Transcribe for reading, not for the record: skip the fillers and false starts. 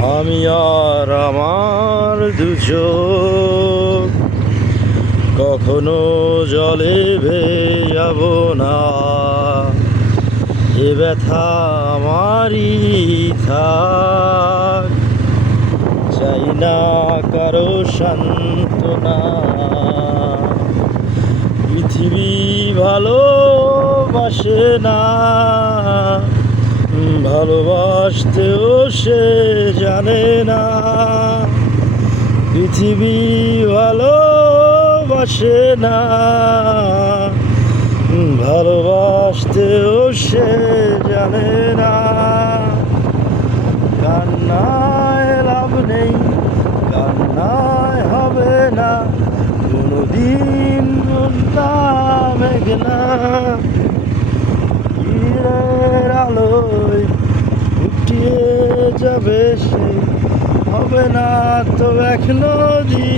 আমি আর আমার দুচোখ কখনো জলে ভেয়ে যাব না। এ ব্যথা আমারই থাক, চাই না কারো সান্ত্বনা। পৃথিবী ভালোবাসে না, ভালোবাসতেও সে জানে না। পৃথিবী ভালোবাসে না, ভালোবাসতেও সে জানে না। কান্নায় লাভ নেই, কান্নায় হবে না, কোনদিন মনটা মেঘনা। ঈদের আলোয় ফুটিয়ে যাবে সে, হবে না তো এক নদী